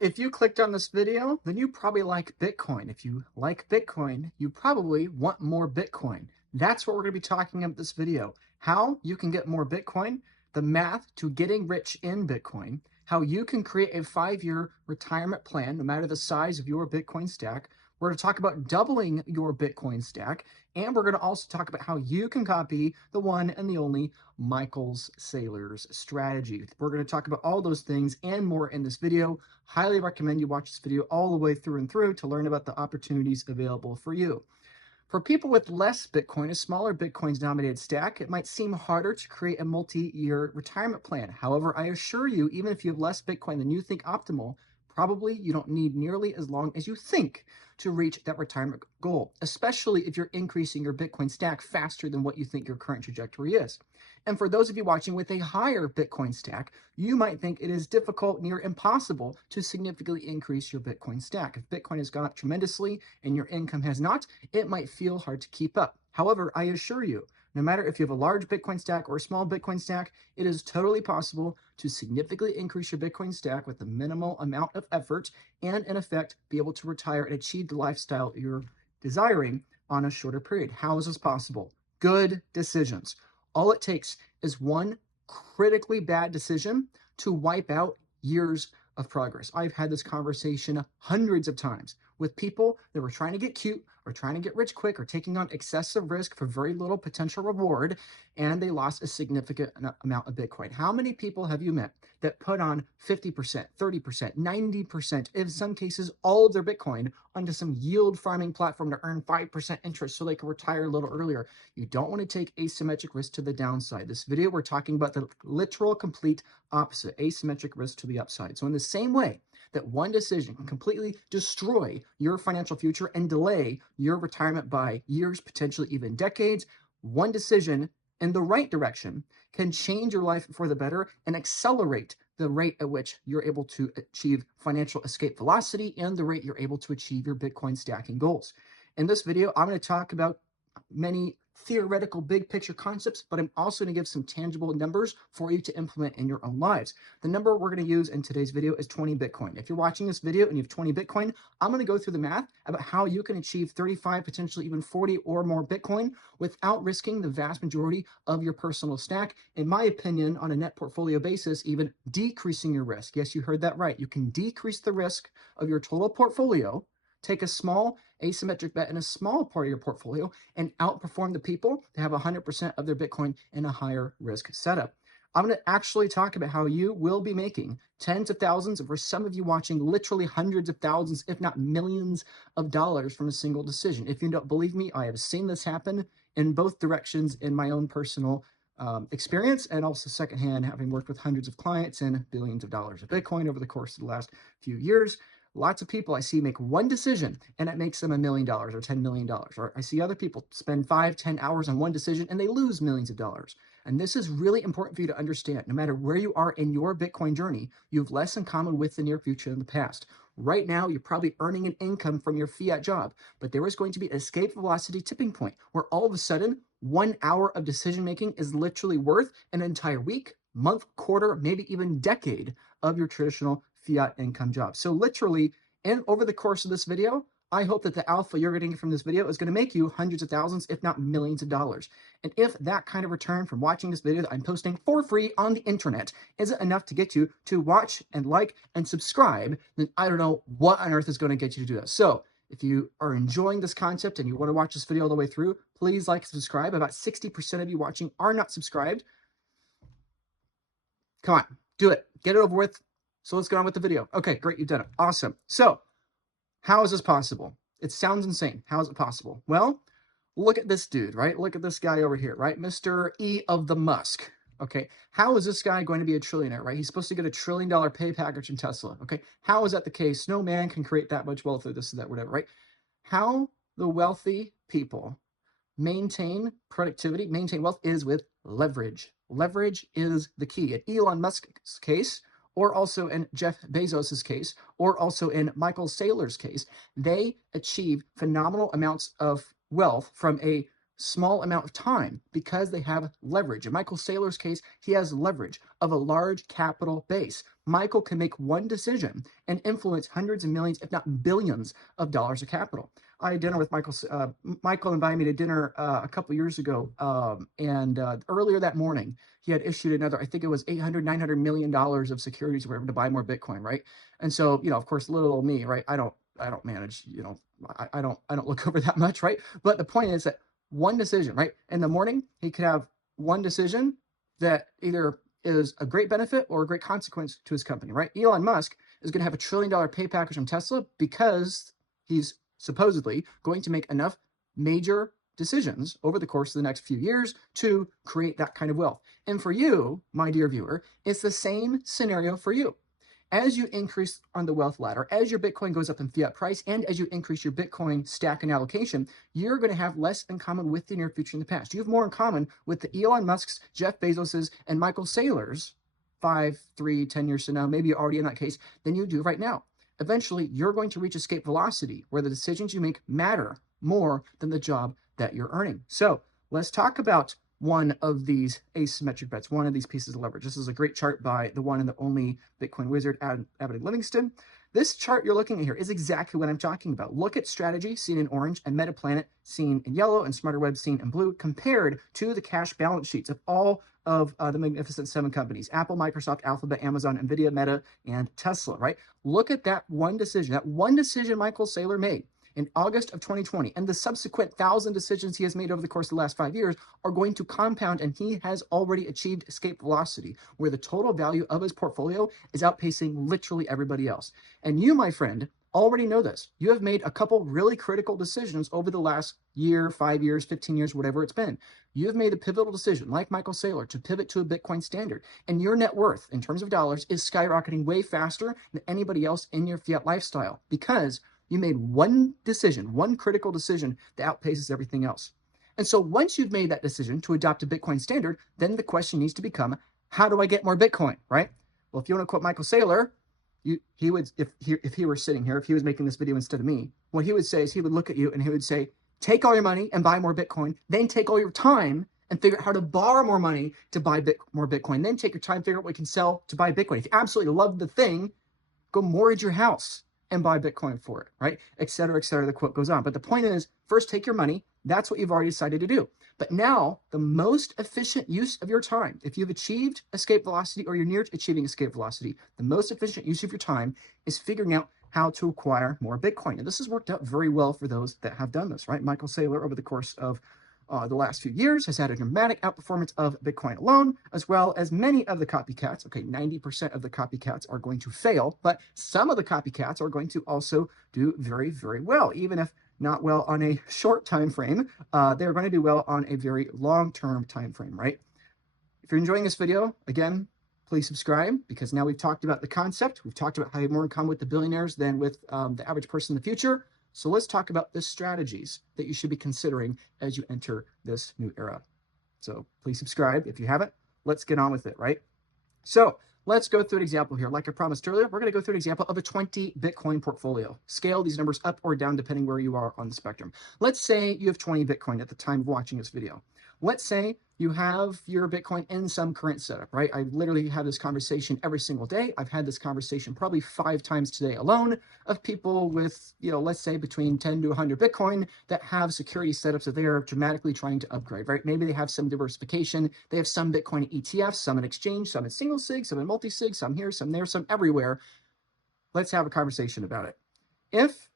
If you clicked on this video, then you probably like Bitcoin. If you like Bitcoin, you probably want more Bitcoin. That's what we're going to be talking about this video. How you can get more Bitcoin, the math to getting rich in Bitcoin, how you can create a 5-year retirement plan, no matter the size of your Bitcoin stack. We're going to talk about doubling your Bitcoin stack, and we're going to also talk about how you can copy the one and the only Michael Saylor's strategy. We're going to talk about all those things and more in this video. Highly recommend you watch this video all the way through and through to learn about the opportunities available for you. For people with less Bitcoin, a smaller Bitcoin's denominated stack, it might seem harder to create a multi-year retirement plan. However, I assure you, even if you have less Bitcoin than you think optimal, probably you don't need nearly as long as you think to reach that retirement goal, especially if you're increasing your Bitcoin stack faster than what you think your current trajectory is. And for those of you watching with a higher Bitcoin stack, you might think it is difficult, near impossible, to significantly increase your Bitcoin stack. If Bitcoin has gone up tremendously and your income has not, it might feel hard to keep up. However, I assure you, no matter if you have a large Bitcoin stack or a small Bitcoin stack, it is totally possible to significantly increase your Bitcoin stack with the minimal amount of effort and, in effect, be able to retire and achieve the lifestyle you're desiring on a shorter period. How is this possible? Good decisions. All it takes is one critically bad decision to wipe out years of progress. I've had this conversation hundreds of times with people that were trying to get cute or trying to get rich quick or taking on excessive risk for very little potential reward, and they lost a significant amount of Bitcoin. How many people have you met that put on 50%, 30%, 90%, in some cases all of their Bitcoin onto some yield farming platform to earn 5% interest so they can retire a little earlier? You don't want to take asymmetric risk to the downside. This video, we're talking about the literal complete opposite, asymmetric risk to the upside. So in the same way that one decision can completely destroy your financial future and delay your retirement by years, potentially even decades, one decision in the right direction can change your life for the better and accelerate the rate at which you're able to achieve financial escape velocity and the rate you're able to achieve your Bitcoin stacking goals. In this video, I'm going to talk about many theoretical big picture concepts, but I'm also going to give some tangible numbers for you to implement in your own lives. The number we're going to use in today's video is 20 Bitcoin. If you're watching this video and you have 20 Bitcoin, I'm going to go through the math about how you can achieve 35, potentially even 40 or more Bitcoin without risking the vast majority of your personal stack. In my opinion, on a net portfolio basis, even decreasing your risk. Yes, you heard that right. You can decrease the risk of your total portfolio, take a small asymmetric bet in a small part of your portfolio, and outperform the people that have 100% of their Bitcoin in a higher risk setup. I'm going to actually talk about how you will be making tens of thousands, and for some of you watching, literally hundreds of thousands, if not millions of dollars from a single decision. If you don't believe me, I have seen this happen in both directions in my own personal experience, and also secondhand, having worked with hundreds of clients and billions of dollars of Bitcoin over the course of the last few years. Lots of people I see make one decision and it makes them $1 million or $10 million. Or I see other people spend 5-10 hours on one decision and they lose millions of dollars. And this is really important for you to understand. No matter where you are in your Bitcoin journey, you have less in common with the near future than the past. Right now, you're probably earning an income from your fiat job, but there is going to be an escape velocity tipping point where all of a sudden, 1 hour of decision making is literally worth an entire week, month, quarter, maybe even decade of your traditional fiat income job. So literally, and over the course of this video, I hope that the alpha you're getting from this video is going to make you hundreds of thousands, if not millions of dollars. And if that kind of return from watching this video that I'm posting for free on the internet isn't enough to get you to watch and like and subscribe, then I don't know what on earth is going to get you to do that. So if you are enjoying this concept and you want to watch this video all the way through, please like and subscribe. About 60% of you watching are not subscribed. Come on, do it. Get it over with. So let's get on with the video. Okay, great, you've done it. Awesome. So how is this possible? It sounds insane. How is it possible? Well, look at this dude, right? Look at this guy over here, right? Mr. E of the Musk. Okay, how is this guy going to be a trillionaire, right? He's supposed to get $1 trillion pay package in Tesla. Okay, how is that the case? No man can create that much wealth or this or that, whatever, right? How the wealthy people maintain productivity, maintain wealth is with leverage. Leverage is the key. In Elon Musk's case, or also in Jeff Bezos's case, or also in Michael Saylor's case, they achieve phenomenal amounts of wealth from a small amount of time because they have leverage. In Michael Saylor's case, he has leverage of a large capital base. Michael can make one decision and influence hundreds of millions, if not billions, of dollars of capital. I had dinner with Michael. Michael invited me to dinner a couple years ago, and earlier that morning, he had issued another, I think it was $800–900 million of securities or whatever to buy more Bitcoin, right? And so, of course, little old me, right? I don't manage, I don't look over that much, right? But the point is that one decision, right? In the morning, he could have one decision that either is a great benefit or a great consequence to his company, right? Elon Musk is going to have $1 trillion pay package from Tesla because he's supposedly going to make enough major decisions over the course of the next few years to create that kind of wealth. And for you, my dear viewer, it's the same scenario for you. As you increase on the wealth ladder, as your Bitcoin goes up in fiat price, and as you increase your Bitcoin stack and allocation, you're going to have less in common with the near future in the past. You have more in common with the Elon Musk's, Jeff Bezos's, and Michael Saylor's 5, 3, 10 years from now, maybe you're already in that case, than you do right now. Eventually, you're going to reach escape velocity, where the decisions you make matter more than the job that you're earning. So let's talk about one of these asymmetric bets, one of these pieces of leverage. This is a great chart by the one and the only Bitcoin wizard, Abbott Livingston. This chart you're looking at here is exactly what I'm talking about. Look at strategy seen in orange and MetaPlanet seen in yellow and SmarterWeb seen in blue compared to the cash balance sheets of all of the Magnificent Seven companies: Apple, Microsoft, Alphabet, Amazon, Nvidia, Meta, and Tesla, right? Look at that one decision Michael Saylor made in August of 2020, and the subsequent 1,000 decisions he has made over the course of the last 5 years are going to compound, and he has already achieved escape velocity, where the total value of his portfolio is outpacing literally everybody else. And you, my friend, already know this. You have made a couple really critical decisions over the last year, 5 years, 15 years, whatever it's been. You have made a pivotal decision, like Michael Saylor, to pivot to a Bitcoin standard. And your net worth, in terms of dollars, is skyrocketing way faster than anybody else in your fiat lifestyle, because you made one decision, one critical decision that outpaces everything else. And so once you've made that decision to adopt a Bitcoin standard, then the question needs to become, how do I get more Bitcoin, right? Well, if you want to quote Michael Saylor, he would, if he were sitting here, if he was making this video instead of me, what he would say is he would look at you and he would say, take all your money and buy more Bitcoin, then take all your time and figure out how to borrow more money to buy more Bitcoin, then take your time, figure out what you can sell to buy Bitcoin. If you absolutely love the thing, go mortgage your house and buy Bitcoin for it, right? Et cetera, the quote goes on. But the point is, first take your money. That's what you've already decided to do. But now, the most efficient use of your time, if you've achieved escape velocity or you're near achieving escape velocity, the most efficient use of your time is figuring out how to acquire more Bitcoin. And this has worked out very well for those that have done this, right? Michael Saylor, over the course of the last few years, has had a dramatic outperformance of Bitcoin alone, as well as many of the copycats. Okay, 90% of the copycats are going to fail, but some of the copycats are going to also do very, very well, even if not well on a short time frame. They're going to do well on a very long-term time frame, right? If you're enjoying this video, again, please subscribe, because now we've talked about the concept. We've talked about how you have more in common with the billionaires than with the average person in the future. So let's talk about the strategies that you should be considering as you enter this new era. So please subscribe if you haven't. Let's get on with it, right? So let's go through an example here. Like I promised earlier, we're going to go through an example of a 20 Bitcoin portfolio. Scale these numbers up or down depending where you are on the spectrum. Let's say you have 20 Bitcoin at the time of watching this video. Let's say you have your Bitcoin in some current setup, right? I literally have this conversation every single day. I've had this conversation probably 5 times today alone of people with, let's say between 10 to 100 Bitcoin that have security setups that they are dramatically trying to upgrade, right? Maybe they have some diversification. They have some Bitcoin ETFs, some in exchange, some in single sig, some in multi-sig, some here, some there, some everywhere. Let's have a conversation about it. If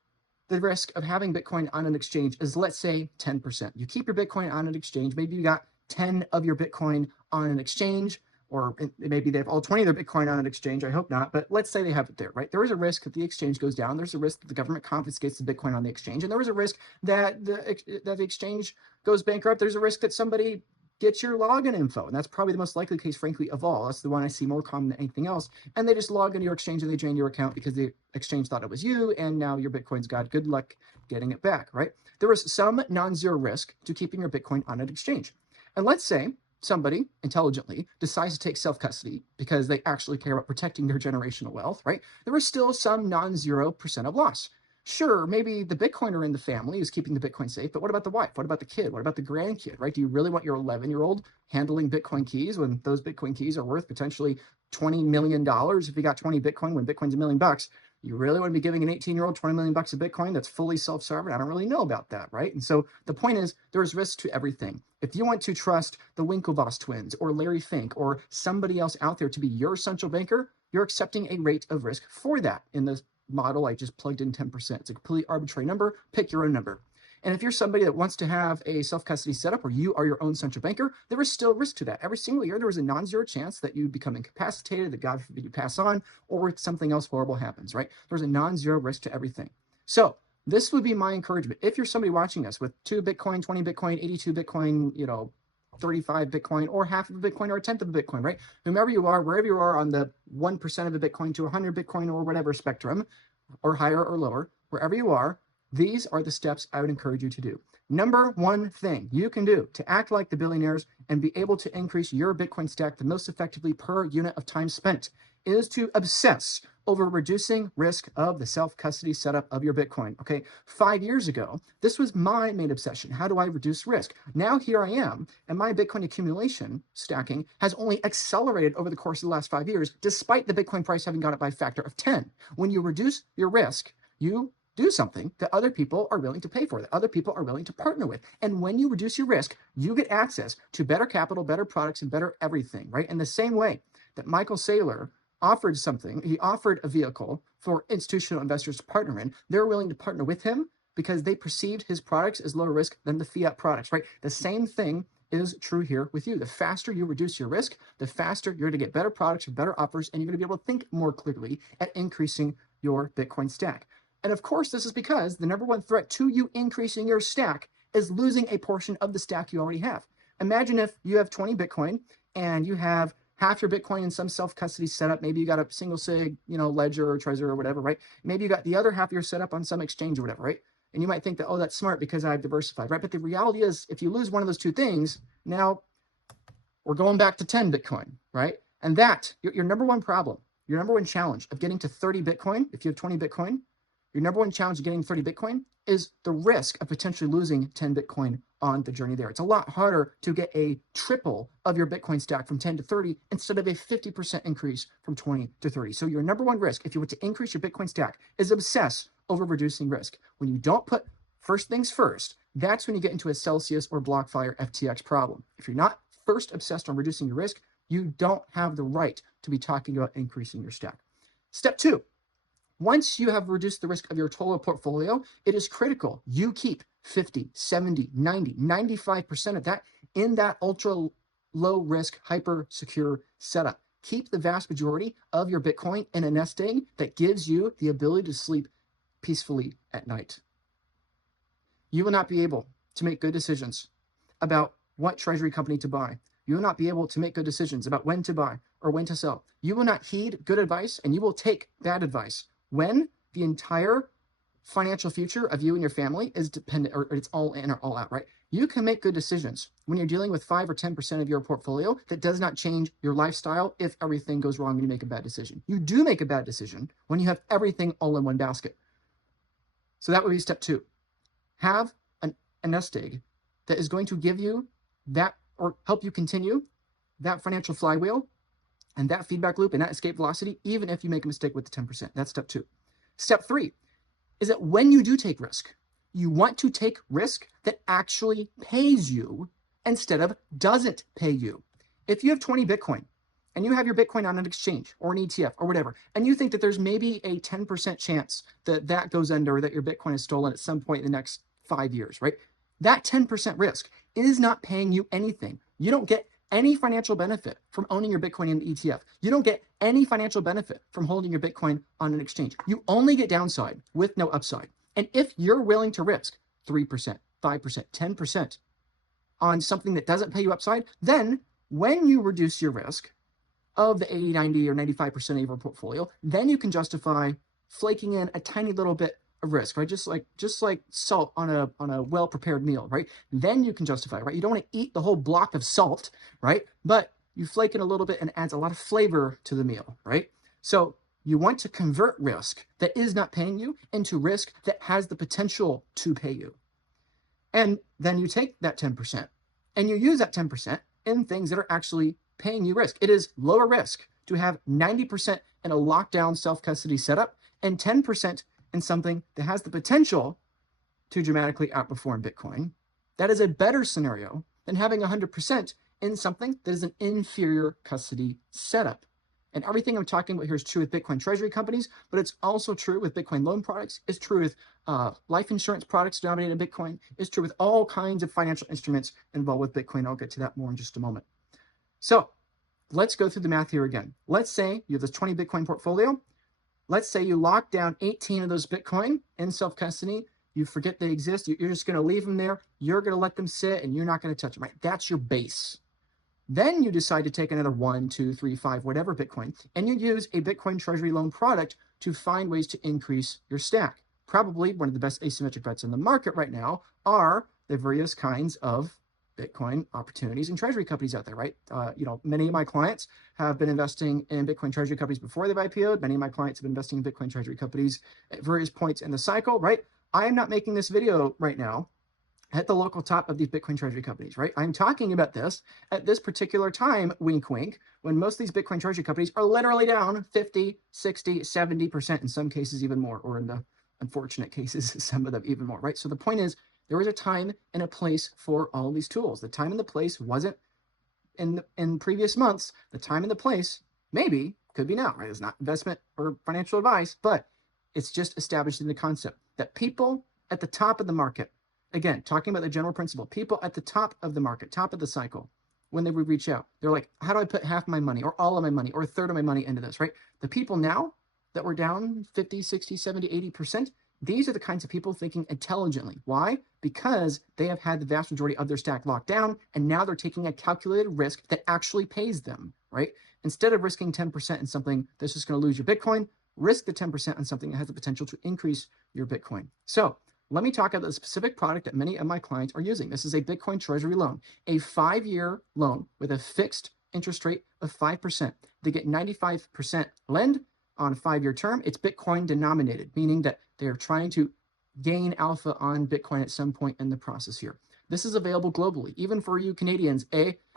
the risk of having Bitcoin on an exchange is, let's say, 10%. You keep your Bitcoin on an exchange. Maybe you got 10 of your Bitcoin on an exchange, or maybe they have all 20 of their Bitcoin on an exchange. I hope not, but let's say they have it there, right? There is a risk that the exchange goes down. There's a risk that the government confiscates the Bitcoin on the exchange, and there is a risk that the exchange goes bankrupt. There's a risk that somebody gets your login info, and that's probably the most likely case, frankly, of all. That's the one I see more common than anything else. And they just log into your exchange and they drain your account because the exchange thought it was you, and now your Bitcoin's got good luck getting it back, right? There is some non-zero risk to keeping your Bitcoin on an exchange. And let's say somebody intelligently decides to take self-custody because they actually care about protecting their generational wealth, right? There is still some non-0% of loss. Sure, maybe the Bitcoiner in the family is keeping the Bitcoin safe, but what about the wife? What about the kid? What about the grandkid, right? Do you really want your 11-year-old handling Bitcoin keys when those Bitcoin keys are worth potentially $20 million if you got 20 Bitcoin when Bitcoin's $1 million? You really want to be giving an 18-year-old $20 million of Bitcoin that's fully self-sovereign? I don't really know about that, right? And so the point is, there's risk to everything. If you want to trust the Winklevoss twins or Larry Fink or somebody else out there to be your central banker, you're accepting a rate of risk for that. In the model, I just plugged in 10%. It's a completely arbitrary number. Pick your own number. And if you're somebody that wants to have a self-custody setup where you are your own central banker, there is still risk to that. Every single year, there is a non-zero chance that you become incapacitated, that God forbid you pass on, or something else horrible happens, right? There's a non-zero risk to everything. So this would be my encouragement. If you're somebody watching us with 2 Bitcoin, 20 Bitcoin, 82 Bitcoin, 35 Bitcoin, or half of a Bitcoin, or a tenth of a Bitcoin, right? Whomever you are, wherever you are on the 1% of a Bitcoin to 100 Bitcoin or whatever spectrum, or higher or lower, wherever you are, these are the steps I would encourage you to do. Number one thing you can do to act like the billionaires and be able to increase your Bitcoin stack the most effectively per unit of time spent is to obsess over reducing risk of the self-custody setup of your Bitcoin. Okay, 5 years ago, this was my main obsession. How do I reduce risk? Now here I am, and my Bitcoin accumulation stacking has only accelerated over the course of the last 5 years, despite the Bitcoin price having gone up by a factor of 10. When you reduce your risk, you do something that other people are willing to pay for, that other people are willing to partner with. And when you reduce your risk, you get access to better capital, better products, and better everything, right? In the same way that Michael Saylor offered something, he offered a vehicle for institutional investors to partner in, they're willing to partner with him because they perceived his products as lower risk than the fiat products, right? The same thing is true here with you. The faster you reduce your risk, the faster you're going to get better products or better offers, and you're going to be able to think more clearly at increasing your Bitcoin stack. And of course, this is because the number one threat to you increasing your stack is losing a portion of the stack you already have. Imagine if you have 20 Bitcoin and you have half your Bitcoin in some self-custody setup. Maybe you got a single sig, ledger or treasury or whatever, right? Maybe you got the other half of your setup on some exchange or whatever, right? And you might think that, oh, that's smart because I've diversified, right? But the reality is, if you lose one of those two things, now we're going back to 10 Bitcoin, right? And that, your number one problem, your number one challenge of getting to 30 Bitcoin, if you have 20 Bitcoin, your number one challenge of getting 30 Bitcoin is the risk of potentially losing 10 Bitcoin on the journey there. It's a lot harder to get a triple of your Bitcoin stack from 10 to 30 instead of a 50% increase from 20 to 30. So your number one risk, if you want to increase your Bitcoin stack, is obsess over reducing risk. When you don't put first things first, that's when you get into a Celsius or BlockFi FTX problem. If you're not first obsessed on reducing your risk, you don't have the right to be talking about increasing your stack. Step 2. Once you have reduced the risk of your total portfolio, it is critical you keep 50, 70, 90, 95% of that in that ultra low risk, hyper secure setup. Keep the vast majority of your Bitcoin in a nest egg that gives you the ability to sleep peacefully at night. You will not be able to make good decisions about what treasury company to buy. You will not be able to make good decisions about when to buy or when to sell. You will not heed good advice, and you will take bad advice when the entire financial future of you and your family is dependent, or it's all in or all out, right? You can make good decisions when you're dealing with 5 or 10% of your portfolio that does not change your lifestyle if everything goes wrong and you make a bad decision. You do make a bad decision when you have everything all in one basket. So that would be step 2. Have a nest egg that is going to give you that, or help you continue that financial flywheel and that feedback loop and that escape velocity, even if you make a mistake with the 10%. That's step 2. Step 3 is that when you do take risk, you want to take risk that actually pays you instead of doesn't pay you. If you have 20 Bitcoin and you have your Bitcoin on an exchange or an ETF or whatever, and you think that there's maybe a 10% chance that that goes under, or that your Bitcoin is stolen at some point in the next 5 years, right? That 10% risk is not paying you anything. You don't get any financial benefit from owning your Bitcoin in the ETF. You don't get any financial benefit from holding your Bitcoin on an exchange. You only get downside with no upside. And if you're willing to risk 3%, 5%, 10% on something that doesn't pay you upside, then when you reduce your risk of the 80, 90, or 95% of your portfolio, then you can justify flaking in a tiny little bit of risk, right? Just like salt on a well-prepared meal, right? Then you can justify, right? You don't want to eat the whole block of salt, right? But you flake in a little bit and it adds a lot of flavor to the meal, right? So You want to convert risk that is not paying you into risk that has the potential to pay you. And then you take that 10% and you use that 10% in things that are actually paying you risk. It is lower risk to have 90% in a lockdown self-custody setup and 10% in something that has the potential to dramatically outperform Bitcoin. That is a better scenario than having 100% in something that is an inferior custody setup. And everything I'm talking about here is true with Bitcoin treasury companies, but it's also true with Bitcoin loan products. It's true with life insurance products denominated in Bitcoin. It's true with all kinds of financial instruments involved with Bitcoin. I'll get to that more in just a moment. So let's go through the math here again. Let's say you have this 20 Bitcoin portfolio. Let's say you lock down 18 of those Bitcoin in self-custody. You forget they exist. You're just going to leave them there. You're going to let them sit and you're not going to touch them, right? That's your base. Then you decide to take another 1, 2, 3, 5, whatever Bitcoin, and you use a Bitcoin treasury loan product to find ways to increase your stack. Probably one of the best asymmetric bets in the market right now are the various kinds of Bitcoin opportunities and treasury companies out there, right? Many of my clients have been investing in Bitcoin treasury companies before they've IPO'd. Many of my clients have been investing in Bitcoin treasury companies at various points in the cycle, right? I am not making this video right now at the local top of these Bitcoin treasury companies, right? I'm talking about this at this particular time, wink, wink, when most of these Bitcoin treasury companies are literally down 50, 60, 70%, in some cases even more, or in the unfortunate cases, some of them even more, right? So the point is, there was a time and a place for all these tools. The time and the place wasn't in previous months. The time and the place maybe could be now, right? It's not investment or financial advice, but it's just establishing the concept that people at the top of the market, again, talking about the general principle, people at the top of the market, top of the cycle, when they would reach out, they're like, how do I put half my money or all of my money or a third of my money into this, right? The people now that were down 50, 60, 70, 80%, these are the kinds of people thinking intelligently. Why? Because they have had the vast majority of their stack locked down, and now they're taking a calculated risk that actually pays them, right? Instead of risking 10% in something that's just going to lose your Bitcoin, risk the 10% on something that has the potential to increase your Bitcoin. So let me talk about the specific product that many of my clients are using. This is a Bitcoin treasury loan, a 5-year loan with a fixed interest rate of 5%. They get 95% lend on a 5-year term. It's Bitcoin denominated, meaning that they're trying to gain alpha on Bitcoin at some point in the process here. This is available globally, even for you Canadians.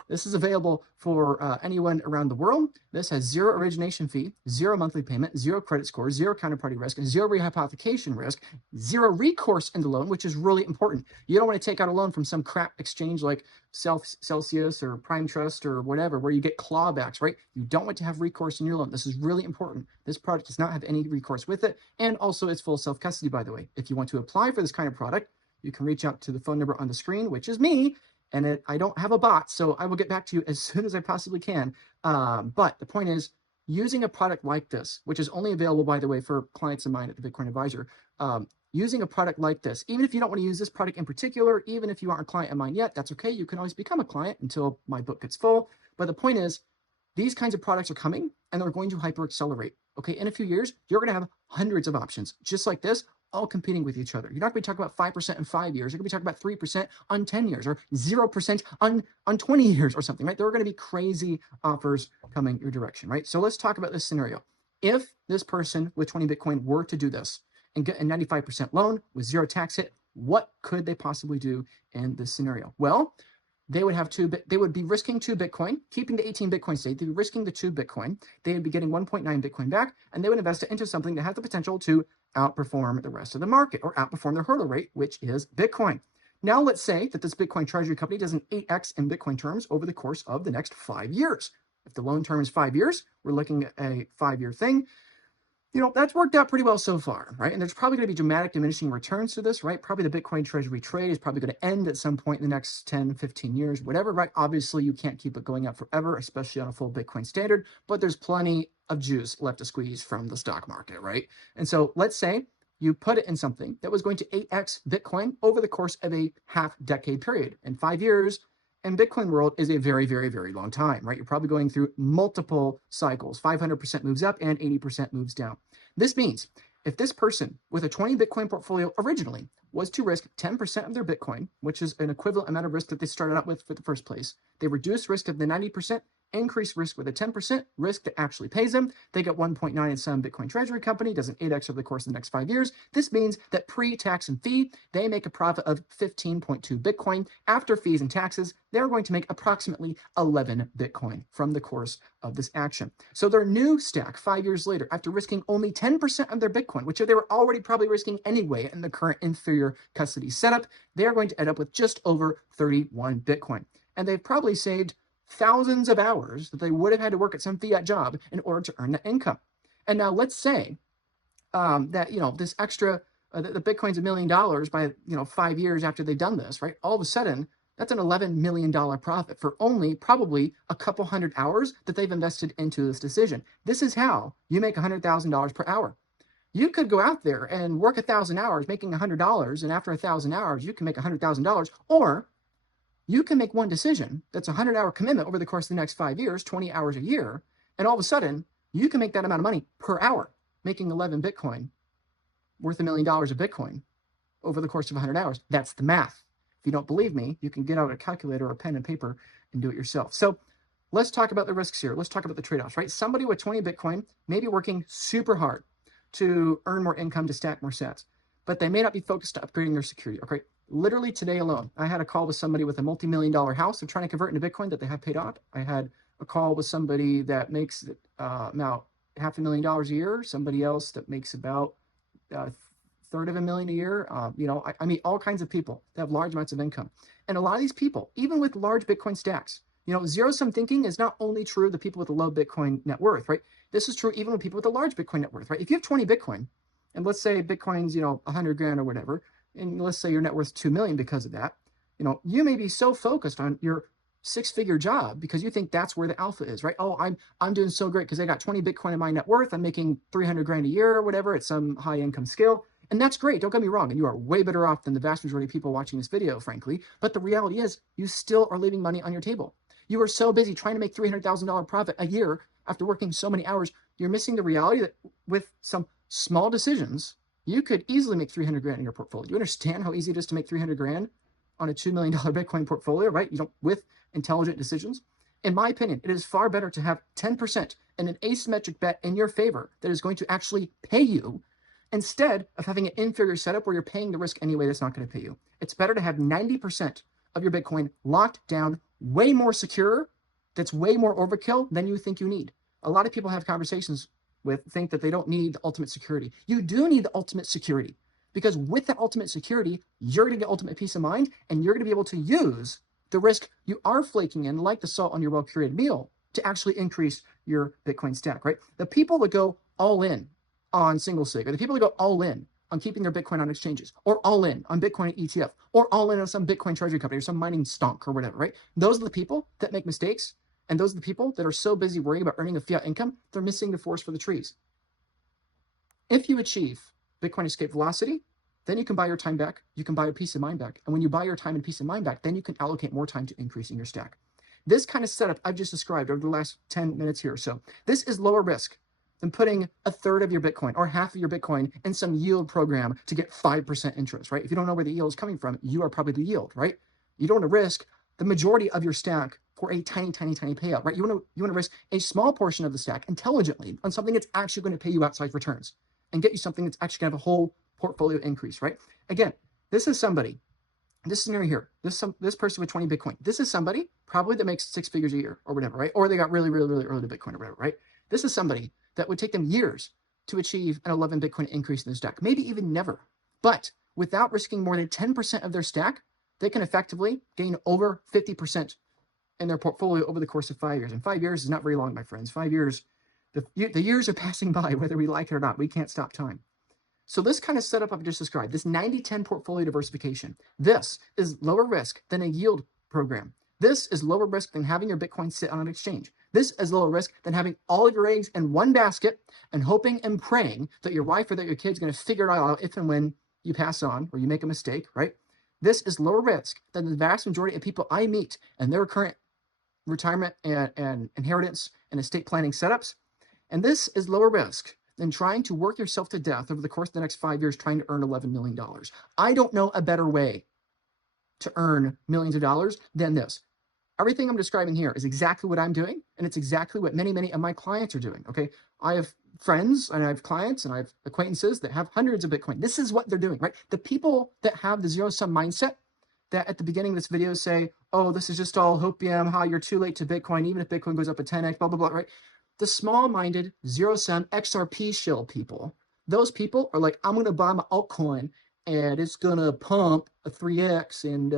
This is available for anyone around the world. This has 0 origination fee, 0 monthly payment, 0 credit score, 0 counterparty risk, 0 rehypothecation risk, 0 recourse in the loan, which is really important. You don't want to take out a loan from some crap exchange like Celsius or Prime Trust or whatever, where you get clawbacks, right? You don't want to have recourse in your loan. This is really important. This product does not have any recourse with it. And also it's full self-custody, by the way. If you want to apply for this kind of product, you can reach out to the phone number on the screen, which is me, and I don't have a bot, so I will get back to you as soon as I possibly can. But the point is, using a product like this, which is only available, by the way, for clients of mine at the Bitcoin Advisor, using a product like this, even if you don't want to use this product in particular, even if you aren't a client of mine yet, that's okay. You can always become a client until my book gets full. But the point is, these kinds of products are coming, and they're going to hyper accelerate. Okay, in a few years, you're going to have hundreds of options, just like this, all competing with each other. You're not going to be talking about 5% in 5 years. You're going to be talking about 3% on 10 years or 0% on 20 years or something, right? There are going to be crazy offers coming your direction, right? So let's talk about this scenario. If this person with 20 Bitcoin were to do this and get a 95% loan with 0 tax hit, what could they possibly do in this scenario? Well, they would be risking 2 Bitcoin, keeping the 18 Bitcoin state. They'd be risking the 2 Bitcoin. They would be getting 1.9 Bitcoin back, and they would invest it into something that has the potential to outperform the rest of the market or outperform their hurdle rate, which is Bitcoin. Now, let's say that this Bitcoin treasury company does an 8x in Bitcoin terms over the course of the next 5 years. If the loan term is 5 years, we're looking at a 5-year thing. That's worked out pretty well so far, right? And there's probably going to be dramatic diminishing returns to this, right? Probably the Bitcoin treasury trade is probably going to end at some point in the next 10, 15 years, whatever, right? Obviously, you can't keep it going up forever, especially on a full Bitcoin standard, but there's plenty of juice left to squeeze from the stock market, right? And so let's say you put it in something that was going to 8x Bitcoin over the course of a half-decade period. In 5 years, in Bitcoin world is a very, very, very long time, right? You're probably going through multiple cycles. 500% moves up and 80% moves down. This means if this person with a 20 Bitcoin portfolio originally was to risk 10% of their Bitcoin, which is an equivalent amount of risk that they started out with for the first place, they reduce risk of the 90% increased risk with a 10% risk that actually pays them. They get 1.9 in some Bitcoin treasury company, does an 8x over the course of the next 5 years. This means that pre-tax and fee, they make a profit of 15.2 Bitcoin. After fees and taxes, they're going to make approximately 11 Bitcoin from the course of this action. So their new stack 5 years later, after risking only 10% of their Bitcoin, which they were already probably risking anyway in the current inferior custody setup, they're going to end up with just over 31 Bitcoin. And they've probably saved thousands of hours that they would have had to work at some fiat job in order to earn that income. And now let's say that, this extra, the Bitcoin's $1 million by, 5 years after they've done this, right? All of a sudden, that's an $11 million profit for only probably a couple hundred hours that they've invested into this decision. This is how you make $100,000 per hour. You could go out there and work 1,000 hours making $100, and after 1,000 hours, you can make $100,000, or you can make one decision that's a 100-hour commitment over the course of the next 5 years, 20 hours a year, and all of a sudden, you can make that amount of money per hour, making 11 Bitcoin worth $1 million of Bitcoin over the course of 100 hours. That's the math. If you don't believe me, you can get out a calculator or a pen and paper and do it yourself. So let's talk about the risks here. Let's talk about the trade-offs, right? Somebody with 20 Bitcoin may be working super hard to earn more income, to stack more sats, but they may not be focused on upgrading their security. Okay, literally today alone, I had a call with somebody with a multi-million-dollar house. They're trying to convert into Bitcoin that they have paid off. I had a call with somebody that makes now $500,000 a year, somebody else that makes about $350,000 a year. I meet all kinds of people that have large amounts of income. And a lot of these people, even with large Bitcoin stacks, zero-sum thinking is not only true of the people with a low Bitcoin net worth, right? This is true even with people with a large Bitcoin net worth, right? If you have 20 Bitcoin, and let's say Bitcoin's, 100 grand or whatever, and let's say your net worth is 2 million because of that, you may be so focused on your 6-figure job because you think that's where the alpha is, right? Oh, I'm doing so great because I got 20 Bitcoin in my net worth. I'm making 300 grand a year or whatever at some high income scale. And that's great. Don't get me wrong. And you are way better off than the vast majority of people watching this video, frankly. But the reality is you still are leaving money on your table. You are so busy trying to make $300,000 profit a year after working so many hours. You're missing the reality that with some small decisions, you could easily make 300 grand in your portfolio. Do you understand how easy it is to make 300 grand on a $2 million Bitcoin portfolio, right? With intelligent decisions. In my opinion, it is far better to have 10% and an asymmetric bet in your favor that is going to actually pay you instead of having an inferior setup where you're paying the risk anyway that's not going to pay you. It's better to have 90% of your Bitcoin locked down, way more secure, that's way more overkill than you think you need. A lot of people have conversations think that they don't need the ultimate security. You do need the ultimate security, because with the ultimate security, you're going to get ultimate peace of mind, and you're going to be able to use the risk you are flaking in, like the salt on your well-curated meal, to actually increase your Bitcoin stack, right? The people that go all in on single sig, or the people that go all in on keeping their Bitcoin on exchanges, or all in on Bitcoin ETF, or all in on some Bitcoin treasury company or some mining stonk or whatever, right? Those are the people that make mistakes, and those are the people that are so busy worrying about earning a fiat income, they're missing the forest for the trees. If you achieve Bitcoin escape velocity, then you can buy your time back, you can buy your peace of mind back. And when you buy your time and peace of mind back, then you can allocate more time to increasing your stack. This kind of setup I've just described over the last 10 minutes here or so, this is lower risk than putting a third of your Bitcoin or half of your Bitcoin in some yield program to get 5% interest, right? If you don't know where the yield is coming from, you are probably the yield, right? You don't want to risk the majority of your stack for a tiny, tiny, tiny payout, right? You want to risk a small portion of the stack intelligently on something that's actually going to pay you outsized returns and get you something that's actually going to have a whole portfolio increase, right? Again, this is somebody, this scenario here, this person with 20 Bitcoin, this is somebody probably that makes 6 figures a year or whatever, right? Or they got really, really, really early to Bitcoin or whatever, right? This is somebody that would take them years to achieve an 11 Bitcoin increase in their stack, maybe even never. But without risking more than 10% of their stack, they can effectively gain over 50% in their portfolio over the course of 5 years. And 5 years is not very long, my friends. 5 years, the years are passing by, whether we like it or not. We can't stop time. So this kind of setup I've just described, this 90-10 portfolio diversification, this is lower risk than a yield program. This is lower risk than having your Bitcoin sit on an exchange. This is lower risk than having all of your eggs in one basket and hoping and praying that your wife or that your kid's going to figure it out if and when you pass on or you make a mistake, right? This is lower risk than the vast majority of people I meet and their current retirement and inheritance and estate planning setups. And this is lower risk than trying to work yourself to death over the course of the next 5 years trying to earn $11 million. I don't know a better way to earn millions of dollars than this. Everything I'm describing here is exactly what I'm doing, and it's exactly what many, many of my clients are doing, okay? I have friends, and I have clients, and I have acquaintances that have hundreds of Bitcoin. This is what they're doing, right? The people that have the zero-sum mindset that at the beginning of this video say, oh, this is just all hopium, how you're too late to Bitcoin, even if Bitcoin goes up a 10x, blah, blah, blah, right? The small-minded, zero-sum XRP shill people, those people are like, I'm going to buy my altcoin, and it's going to pump a 3x, and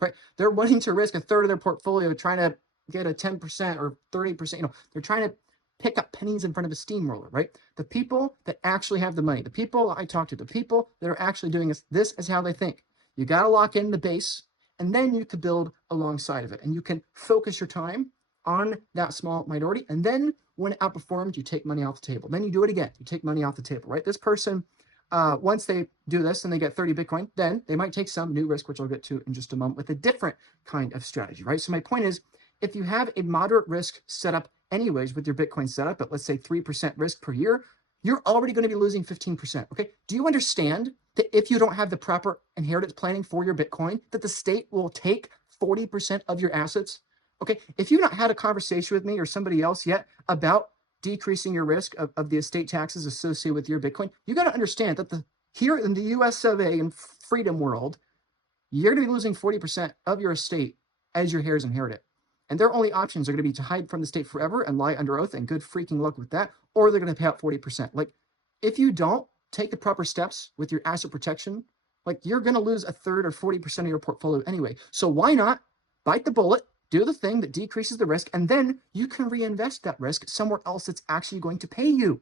right? They're wanting to risk a third of their portfolio trying to get a 10% or 30%. They're trying to pick up pennies in front of a steamroller, right? The people that actually have the money, the people I talk to, the people that are actually doing this is how they think. You got to lock in the base, and then you can build alongside of it. And you can focus your time on that small minority. And then when it outperforms, you take money off the table. Then you do it again. You take money off the table, right? This person, once they do this and they get 30 Bitcoin, then they might take some new risk, which I'll get to in just a moment, with a different kind of strategy, right? So my point is, if you have a moderate risk setup anyways with your Bitcoin setup at, let's say, 3% risk per year, you're already going to be losing 15%, okay? Do you understand that if you don't have the proper inheritance planning for your Bitcoin, that the state will take 40% of your assets? Okay, if you've not had a conversation with me or somebody else yet about decreasing your risk of the estate taxes associated with your Bitcoin, you got to understand that here in the US of A and freedom world, you're going to be losing 40% of your estate as your heirs inherit it. And their only options are going to be to hide from the state forever and lie under oath, and good freaking luck with that, or they're going to pay out 40%. Like, if you don't take the proper steps with your asset protection, like, you're going to lose a third or 40% of your portfolio anyway. So why not bite the bullet, do the thing that decreases the risk, and then you can reinvest that risk somewhere else that's actually going to pay you.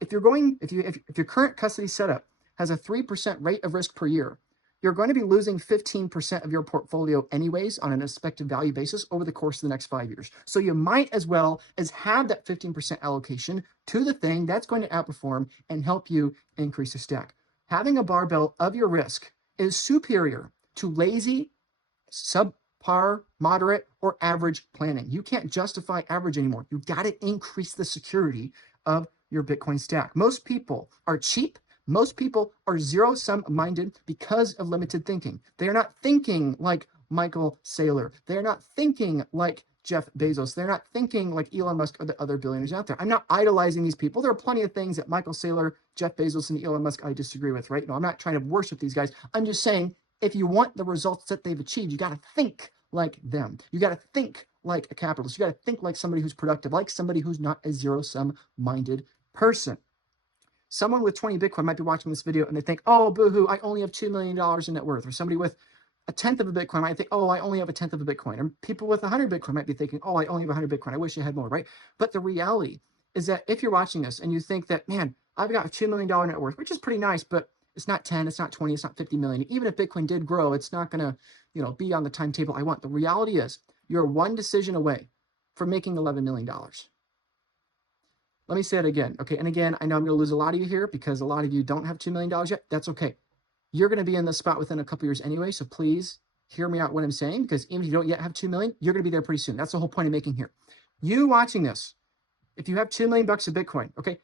If your current custody setup has a 3% rate of risk per year, you're going to be losing 15% of your portfolio anyways on an expected value basis over the course of the next 5 years. So you might as well as have that 15% allocation to the thing that's going to outperform and help you increase your stack. Having a barbell of your risk is superior to lazy, subpar, moderate, or average planning. You can't justify average anymore. You've got to increase the security of your Bitcoin stack. Most people are cheap. Most people are zero-sum minded because of limited thinking. They are not thinking like Michael Saylor. They are not thinking like Jeff Bezos. They're not thinking like Elon Musk or the other billionaires out there. I'm not idolizing these people. There are plenty of things that Michael Saylor, Jeff Bezos, and Elon Musk I disagree with, right? No, I'm not trying to worship these guys. I'm just saying, if you want the results that they've achieved, you got to think like them. You got to think like a capitalist. You got to think like somebody who's productive, like somebody who's not a zero-sum minded person. Someone with 20 Bitcoin might be watching this video and they think, oh, boohoo, I only have $2 million in net worth. Or somebody with a tenth of a Bitcoin might think, oh, I only have a tenth of a Bitcoin. Or people with 100 Bitcoin might be thinking, oh, I only have 100 Bitcoin. I wish I had more, right? But the reality is that if you're watching this and you think that, man, I've got a $2 million net worth, which is pretty nice, but it's not 10, it's not 20, it's not 50 million. Even if Bitcoin did grow, it's not going to, be on the timetable I want. The reality is you're one decision away from making $11 million. Let me say it again, okay? And again, I know I'm going to lose a lot of you here because a lot of you don't have $2 million yet. That's okay. You're going to be in this spot within a couple years anyway, so please hear me out what I'm saying, because even if you don't yet have 2 million, you're going to be there pretty soon. That's the whole point of making here. You watching this, if you have 2 million bucks of Bitcoin, okay,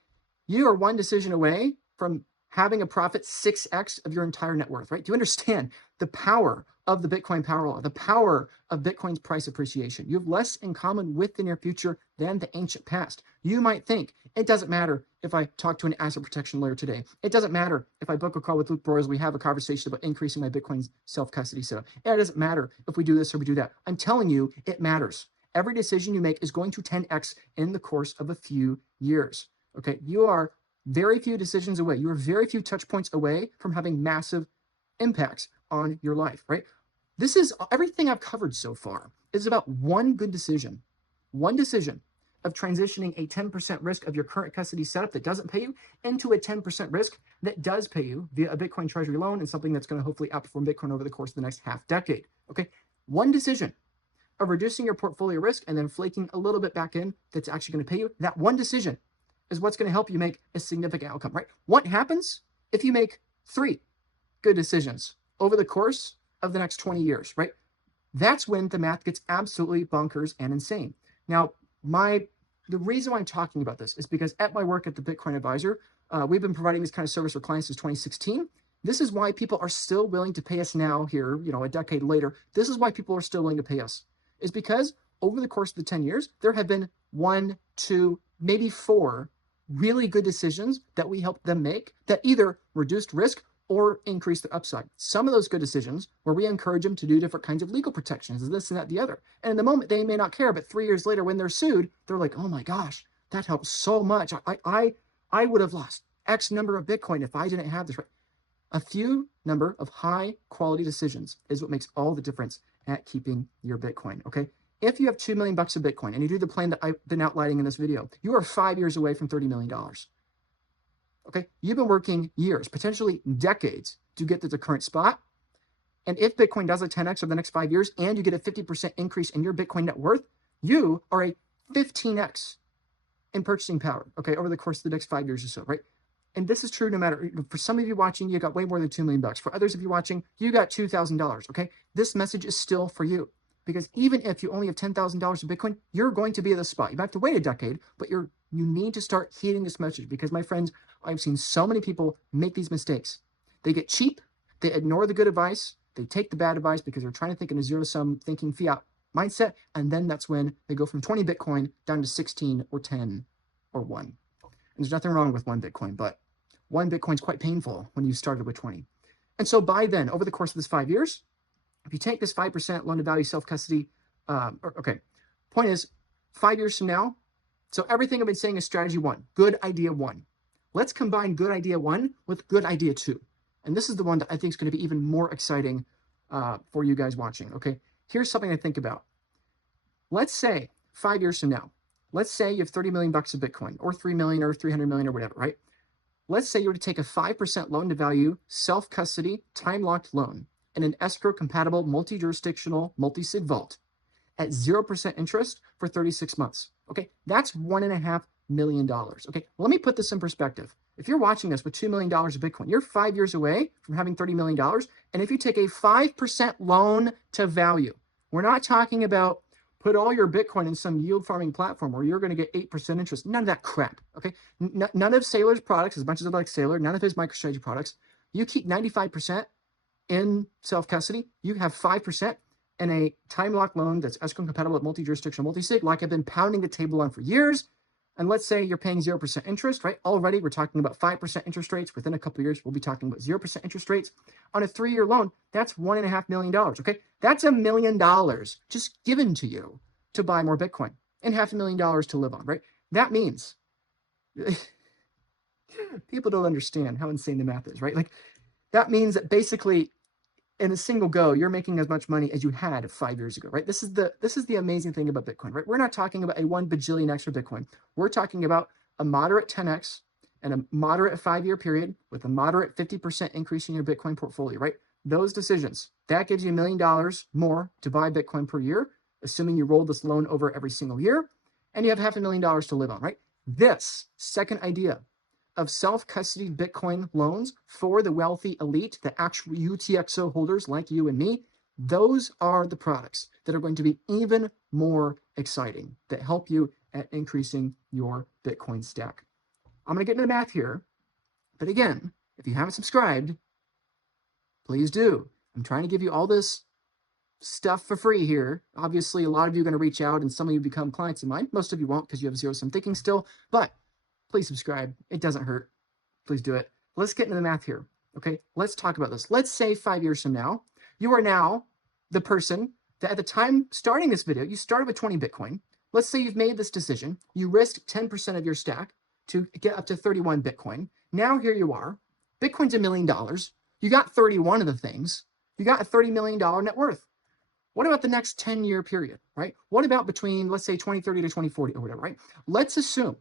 you are one decision away from having a profit 6x of your entire net worth, right? Do you understand the power of the Bitcoin power law, the power of Bitcoin's price appreciation? You have less in common with the near future than the ancient past. You might think, it doesn't matter if I talk to an asset protection lawyer today. It doesn't matter if I book a call with Luke Broyles, we have a conversation about increasing my Bitcoin's self-custody setup. It doesn't matter if we do this or we do that. I'm telling you, it matters. Every decision you make is going to 10x in the course of a few years, okay? You are very few decisions away. You are very few touch points away from having massive impacts on your life, right? This is everything I've covered so far is about one good decision, of transitioning a 10% risk of your current custody setup that doesn't pay you into a 10% risk that does pay you via a Bitcoin treasury loan and something that's going to hopefully outperform Bitcoin over the course of the next half decade, okay? One decision of reducing your portfolio risk and then flaking a little bit back in that's actually going to pay you, that one decision is what's going to help you make a significant outcome, right? What happens if you make 3 good decisions over the course of the next 20 years, right? That's when the math gets absolutely bonkers and insane. Now, the reason why I'm talking about this is because at my work at the Bitcoin Advisor, we've been providing this kind of service for clients since 2016. This is why people are still willing to pay us now here, a decade later. This is why people are still willing to pay us. is because over the course of the 10 years, there have been 1, 2, maybe 4 really good decisions that we helped them make that either reduced risk or increased the upside. Some of those good decisions where we encourage them to do different kinds of legal protections, this and that, the other. And in the moment, they may not care, but 3 years later, when they're sued, they're like, oh my gosh, that helps so much. I would have lost X number of Bitcoin if I didn't have this. A few number of high quality decisions is what makes all the difference at keeping your Bitcoin, okay? If you have $2 million of Bitcoin and you do the plan that I've been outlining in this video, you are 5 years away from $30 million. Okay, you've been working years, potentially decades, to get to the current spot. And if Bitcoin does a 10x over the next 5 years and you get a 50% increase in your Bitcoin net worth, you are a 15x in purchasing power, okay, over the course of the next 5 years or so, right? And this is true no matter, for some of you watching, you got way more than $2 million. For others of you watching, you got $2,000, okay? This message is still for you. Because even if you only have $10,000 of Bitcoin, you're going to be at the spot. You might have to wait a decade, but you need to start heeding this message because, my friends, I've seen so many people make these mistakes. They get cheap, they ignore the good advice, they take the bad advice because they're trying to think in a zero-sum thinking fiat mindset, and then that's when they go from 20 Bitcoin down to 16 or 10 or 1. And there's nothing wrong with 1 Bitcoin, but 1 Bitcoin is quite painful when you started with 20. And so by then, over the course of this 5 years, if you take this 5% loan-to-value self-custody, point is 5 years from now, so everything I've been saying is strategy 1, good idea 1. Let's combine good idea 1 with good idea 2. And this is the one that I think is going to be even more exciting for you guys watching, okay? Here's something to think about. Let's say 5 years from now, let's say you have 30 million bucks of Bitcoin or 3 million or 300 million or whatever, right? Let's say you were to take a 5% loan-to-value self-custody time-locked loan in an escrow-compatible, multi-jurisdictional, multi-sig vault at 0% interest for 36 months. Okay, that's $1.5 million. Okay, let me put this in perspective. If you're watching this with $2 million of Bitcoin, you're 5 years away from having $30 million. And if you take a 5% loan to value, we're not talking about put all your Bitcoin in some yield farming platform where you're going to get 8% interest. None of that crap. Okay, none of Saylor's products, as much as I like Saylor, none of his MicroStrategy products. You keep 95% in self-custody, you have 5% in a time-locked loan that's escrow compatible at multi-jurisdictional, multi-sig, like I've been pounding the table on for years. And let's say you're paying 0% interest, right? Already we're talking about 5% interest rates. Within a couple of years, we'll be talking about 0% interest rates. On a 3-year loan, that's $1.5 million, okay? That's $1 million just given to you to buy more Bitcoin and $500,000 to live on, right? That means people don't understand how insane the math is, right? Like that means that basically in a single go, you're making as much money as you had 5 years ago, right? This is the amazing thing about Bitcoin, right? We're not talking about a 1 bajillion extra Bitcoin. We're talking about a moderate 10x and a moderate 5-year period with a moderate 50% increase in your Bitcoin portfolio, right? Those decisions, that gives you $1 million more to buy Bitcoin per year, assuming you roll this loan over every single year, and you have $500,000 to live on, right? This second idea of self-custody Bitcoin loans for the wealthy elite, the actual UTXO holders like you and me, those are the products that are going to be even more exciting, that help you at increasing your Bitcoin stack. I'm going to get into the math here, but again, if you haven't subscribed, please do. I'm trying to give you all this stuff for free here. Obviously, a lot of you are going to reach out and some of you become clients of mine. Most of you won't because you have zero-sum thinking still, but please subscribe. It doesn't hurt. Please do it. Let's get into the math here. Okay, let's talk about this. Let's say 5 years from now, you are now the person that at the time starting this video, you started with 20 Bitcoin. Let's say you've made this decision. You risked 10% of your stack to get up to 31 Bitcoin. Now here you are. Bitcoin's $1 million. You got 31 of the things. You got a $30 million net worth. What about the next 10-year period, right? What about between, let's say, 2030 to 2040 or whatever, right? Let's assume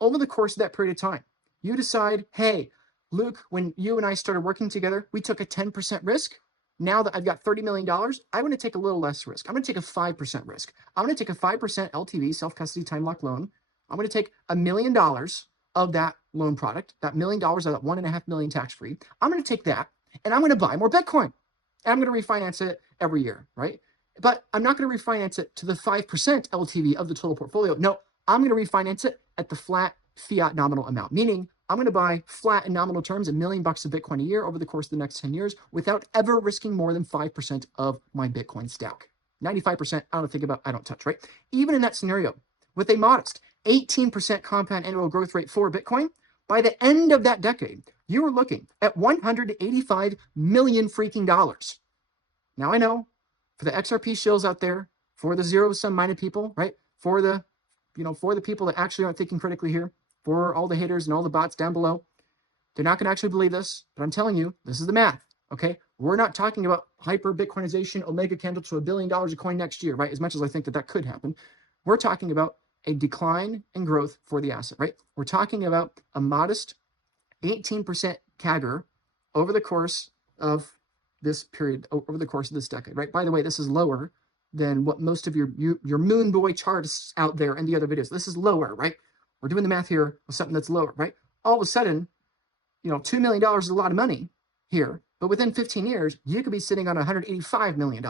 over the course of that period of time, you decide, hey, Luke, when you and I started working together, we took a 10% risk. Now that I've got $30 million, I want to take a little less risk. I'm going to take a 5% risk. I'm going to take a 5% LTV, self-custody time lock loan. I'm going to take $1 million of that loan product, that $1 million of that $1.5 million tax-free. I'm going to take that and I'm going to buy more Bitcoin. And I'm going to refinance it every year, right? But I'm not going to refinance it to the 5% LTV of the total portfolio. No, I'm going to refinance it at the flat fiat nominal amount, meaning I'm going to buy flat in nominal terms $1 million of Bitcoin a year over the course of the next 10 years without ever risking more than 5% of my Bitcoin stack. 95%, I don't touch, right? Even in that scenario, with a modest 18% compound annual growth rate for Bitcoin, by the end of that decade, you were looking at 185 million freaking dollars. Now I know, for the XRP shills out there, for the zero-sum minded people, right? For the people that actually aren't thinking critically here, for all the haters and all the bots down below, they're not going to actually believe this, but I'm telling you, this is the math, okay? We're not talking about hyper Bitcoinization, Omega candle to $1 billion a coin next year, right? As much as I think that could happen. We're talking about a decline in growth for the asset, right? We're talking about a modest 18% CAGR over the course of this period, over the course of this decade, right? By the way, this is lower than what most of your moon boy charts out there in the other videos. This is lower, right? We're doing the math here with something that's lower, right? All of a sudden, $2 million is a lot of money here, but within 15 years, you could be sitting on $185 million,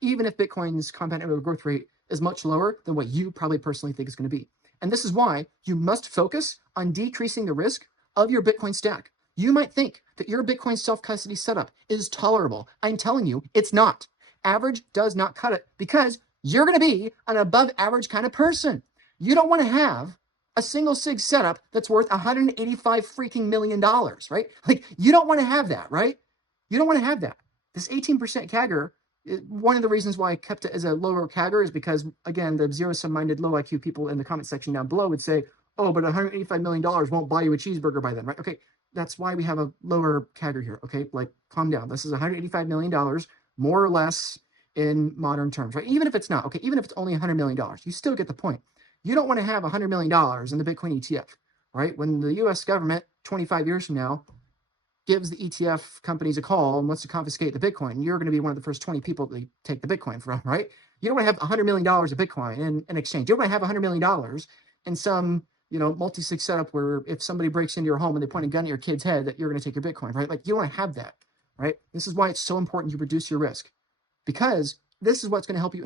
even if Bitcoin's compound annual growth rate is much lower than what you probably personally think it's going to be. And this is why you must focus on decreasing the risk of your Bitcoin stack. You might think that your Bitcoin self-custody setup is tolerable. I'm telling you, it's not. Average does not cut it because you're going to be an above average kind of person. You don't want to have a single sig setup that's worth $185 freaking million, right? Like, you don't want to have that, right? You don't want to have that. This 18% CAGR, one of the reasons why I kept it as a lower CAGR is because, again, the zero-sum-minded low IQ people in the comment section down below would say, oh, but $185 million won't buy you a cheeseburger by then, right? Okay, that's why we have a lower CAGR here, okay? Like, calm down. This is $185 million, more or less in modern terms, right? Even if it's not, okay, even if it's only $100 million, you still get the point. You don't want to have $100 million in the Bitcoin ETF, right? When the US government, 25 years from now, gives the ETF companies a call and wants to confiscate the Bitcoin, you're going to be one of the first 20 people they take the Bitcoin from, right? You don't want to have $100 million of Bitcoin in exchange. You don't want to have $100 million in some, multi-sig setup where if somebody breaks into your home and they point a gun at your kid's head, that you're going to take your Bitcoin, right? Like, you don't want to have that, right? This is why it's so important you reduce your risk, because this is what's going to help you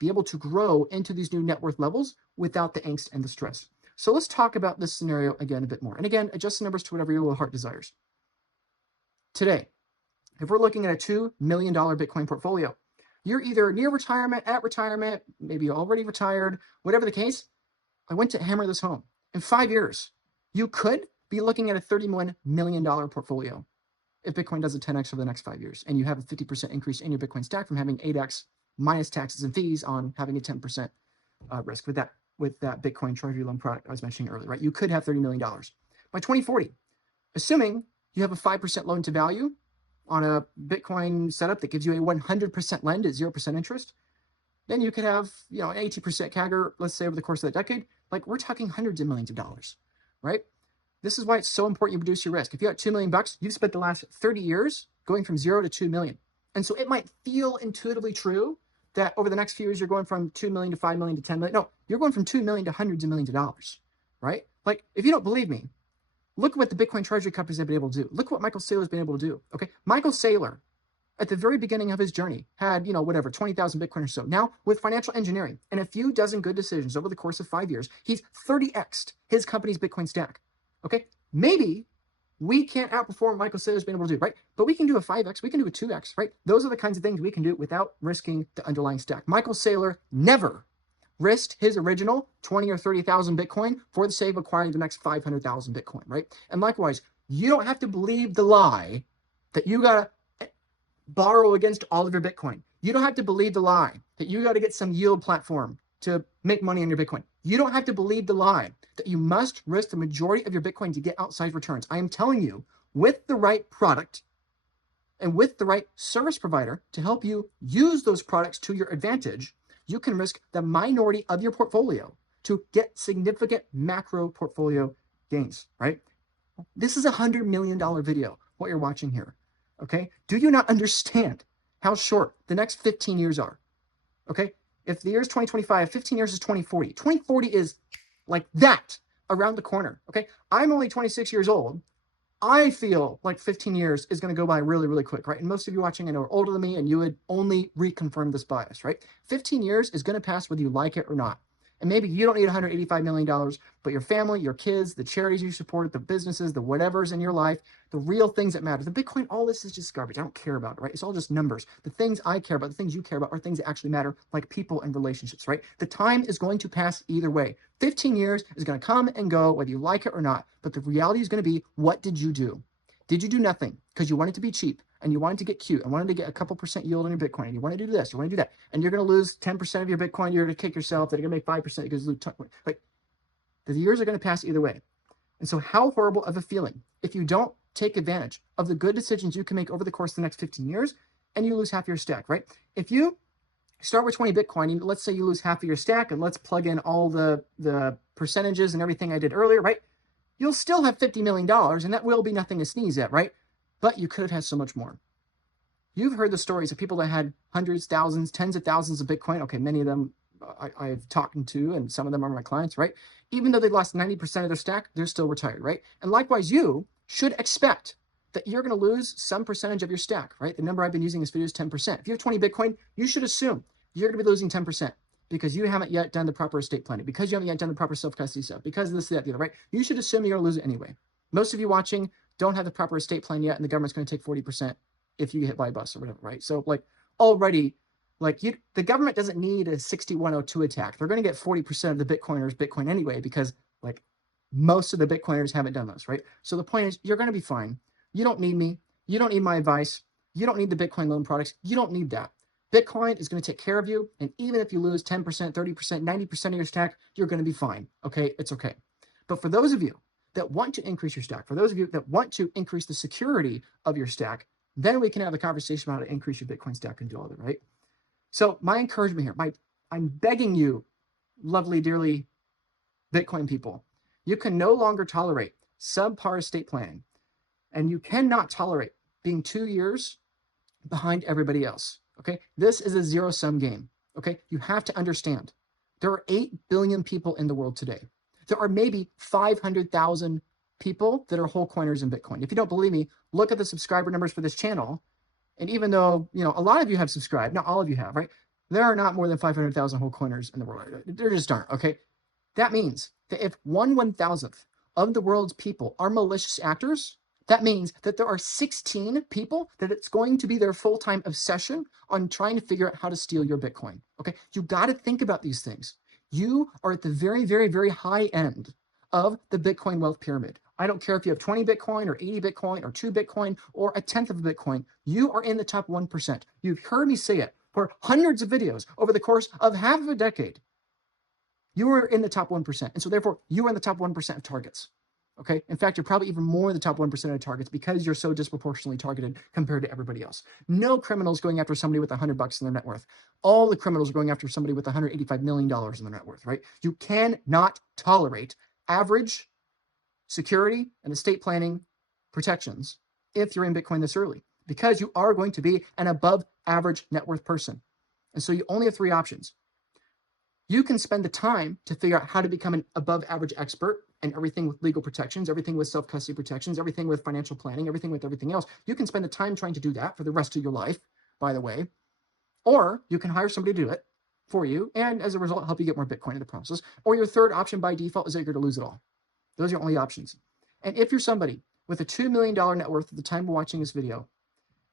be able to grow into these new net worth levels without the angst and the stress. So let's talk about this scenario again a bit more. And again, adjust the numbers to whatever your little heart desires. Today, if we're looking at a $2 million Bitcoin portfolio, you're either near retirement, at retirement, maybe already retired, whatever the case. I went to hammer this home. In 5 years, you could be looking at a $31 million portfolio if Bitcoin does a 10x over the next 5 years, and you have a 50% increase in your Bitcoin stack from having 8x minus taxes and fees on having a 10% risk with that Bitcoin treasury loan product I was mentioning earlier, right? You could have $30 million. By 2040, assuming you have a 5% loan to value on a Bitcoin setup that gives you a 100% lend at 0% interest, then you could have, an 80% CAGR, let's say over the course of that decade. Like, we're talking hundreds of millions of dollars, right? This is why it's so important you reduce your risk. If you got $2 million, you've spent the last 30 years going from 0 to 2 million. And so it might feel intuitively true that over the next few years, you're going from 2 million to 5 million to 10 million. No, you're going from 2 million to hundreds of millions of dollars, right? Like, if you don't believe me, look at what the Bitcoin treasury companies have been able to do. Look what Michael Saylor's been able to do, okay? Michael Saylor, at the very beginning of his journey, had, 20,000 Bitcoin or so. Now, with financial engineering and a few dozen good decisions over the course of 5 years, he's 30x'd his company's Bitcoin stack, okay? Maybe we can't outperform Michael Saylor's been able to do, right? But we can do a 5x, we can do a 2x, right? Those are the kinds of things we can do without risking the underlying stack. Michael Saylor never risked his original 20 or 30,000 Bitcoin for the sake of acquiring the next 500,000 Bitcoin, right? And likewise, you don't have to believe the lie that you got to borrow against all of your Bitcoin. You don't have to believe the lie that you got to get some yield platform to make money on your Bitcoin. You don't have to believe the lie that you must risk the majority of your Bitcoin to get outsized returns. I am telling you, with the right product and with the right service provider to help you use those products to your advantage, you can risk the minority of your portfolio to get significant macro portfolio gains, right? This is a $100 million video, what you're watching here, okay? Do you not understand how short the next 15 years are, okay? If the year is 2025, 15 years is 2040. 2040 is like that around the corner, okay? I'm only 26 years old. I feel like 15 years is going to go by really, really quick, right? And most of you watching, I know, are older than me, and you would only reconfirm this bias, right? 15 years is going to pass whether you like it or not. And maybe you don't need $185 million, but your family, your kids, the charities you support, the businesses, the whatever's in your life, the real things that matter. The Bitcoin, all this is just garbage. I don't care about it, right? It's all just numbers. The things I care about, the things you care about are things that actually matter, like people and relationships, right? The time is going to pass either way. 15 years is going to come and go, whether you like it or not. But the reality is going to be, what did you do? Did you do nothing because you wanted to be cheap and you wanted to get cute and wanted to get a couple % yield on your Bitcoin and you want to do this, you want to do that, and you're going to lose 10% of your Bitcoin, you're going to kick yourself, that you're going to make 5% because you lose 10%. Like, the years are going to pass either way. And so how horrible of a feeling if you don't take advantage of the good decisions you can make over the course of the next 15 years and you lose half your stack, right? If you start with 20 Bitcoin, and let's say you lose half of your stack, and let's plug in all the percentages and everything I did earlier, right? You'll still have $50 million, and that will be nothing to sneeze at, right? But you could have had so much more. You've heard the stories of people that had hundreds, thousands, tens of thousands of Bitcoin. Okay, many of them I've talked to, and some of them are my clients, right? Even though they lost 90% of their stack, they're still retired, right? And likewise, you should expect that you're going to lose some percentage of your stack, right? The number I've been using in this video is 10%. If you have 20 Bitcoin, you should assume you're going to be losing 10%. Because you haven't yet done the proper estate planning, because you haven't yet done the proper self-custody stuff, because of this, that, the other, right? You should assume you're going to lose it anyway. Most of you watching don't have the proper estate plan yet, and the government's going to take 40% if you get hit by a bus or whatever, right? So, like, already, like, the government doesn't need a 6102 attack. They're going to get 40% of the Bitcoiners Bitcoin anyway, because, like, most of the Bitcoiners haven't done this, right? So the point is, you're going to be fine. You don't need me. You don't need my advice. You don't need the Bitcoin loan products. You don't need that. Bitcoin is going to take care of you. And even if you lose 10%, 30%, 90% of your stack, you're going to be fine. Okay, it's okay. But for those of you that want to increase your stack, for those of you that want to increase the security of your stack, then we can have a conversation about how to increase your Bitcoin stack and do all that, right? So my encouragement here, I'm begging you, lovely, dearly Bitcoin people, you can no longer tolerate subpar estate planning, and you cannot tolerate being 2 years behind everybody else. Okay, this is a zero-sum game. Okay, you have to understand there are 8 billion people in the world today. There are maybe 500,000 people that are whole coiners in Bitcoin. If you don't believe me, look at the subscriber numbers for this channel. And even though, you know, a lot of you have subscribed, not all of you have, right? There are not more than 500,000 whole coiners in the world. There just aren't. Okay, that means that if 1/1000th of the world's people are malicious actors, that means that there are 16 people that it's going to be their full-time obsession on trying to figure out how to steal your Bitcoin. Okay, you got to think about these things. You are at the very, very, very high end of the Bitcoin wealth pyramid. I don't care if you have 20 Bitcoin or 80 Bitcoin or 2 Bitcoin or a tenth of a Bitcoin. You are in the top 1%. You've heard me say it for hundreds of videos over the course of half of a decade. You are in the top 1%. And so therefore, you are in the top 1% of targets. Okay. In fact, you're probably even more in the top 1% of targets because you're so disproportionately targeted compared to everybody else. No criminals going after somebody with $100 in their net worth. All the criminals are going after somebody with $185 million in their net worth, right? You cannot tolerate average security and estate planning protections if you're in Bitcoin this early, because you are going to be an above average net worth person. And so you only have 3 options. You can spend the time to figure out how to become an above average expert and everything with legal protections, everything with self-custody protections, everything with financial planning, everything with everything else. You can spend the time trying to do that for the rest of your life, by the way, or you can hire somebody to do it for you and as a result, help you get more Bitcoin in the process. Or your third option by default is that you're going to lose it all. Those are your only options. And if you're somebody with a $2 million net worth at the time of watching this video,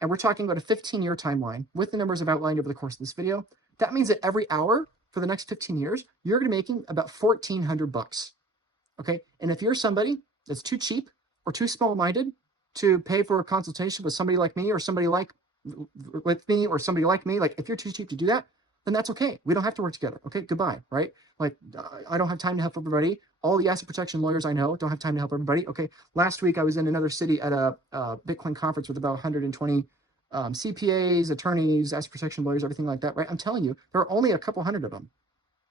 and we're talking about a 15-year timeline with the numbers I've outlined over the course of this video, that means that every hour for the next 15 years, you're going to be making about $1,400. Okay. And if you're somebody that's too cheap or too small-minded to pay for a consultation with somebody like me or somebody like with me or somebody like me, like if you're too cheap to do that, then that's okay. We don't have to work together. Okay. Goodbye. Right. Like I don't have time to help everybody. All the asset protection lawyers I know don't have time to help everybody. Okay. Last week I was in another city at a Bitcoin conference with about 120 CPAs, attorneys, asset protection lawyers, everything like that, right? I'm telling you, there are only a couple hundred of them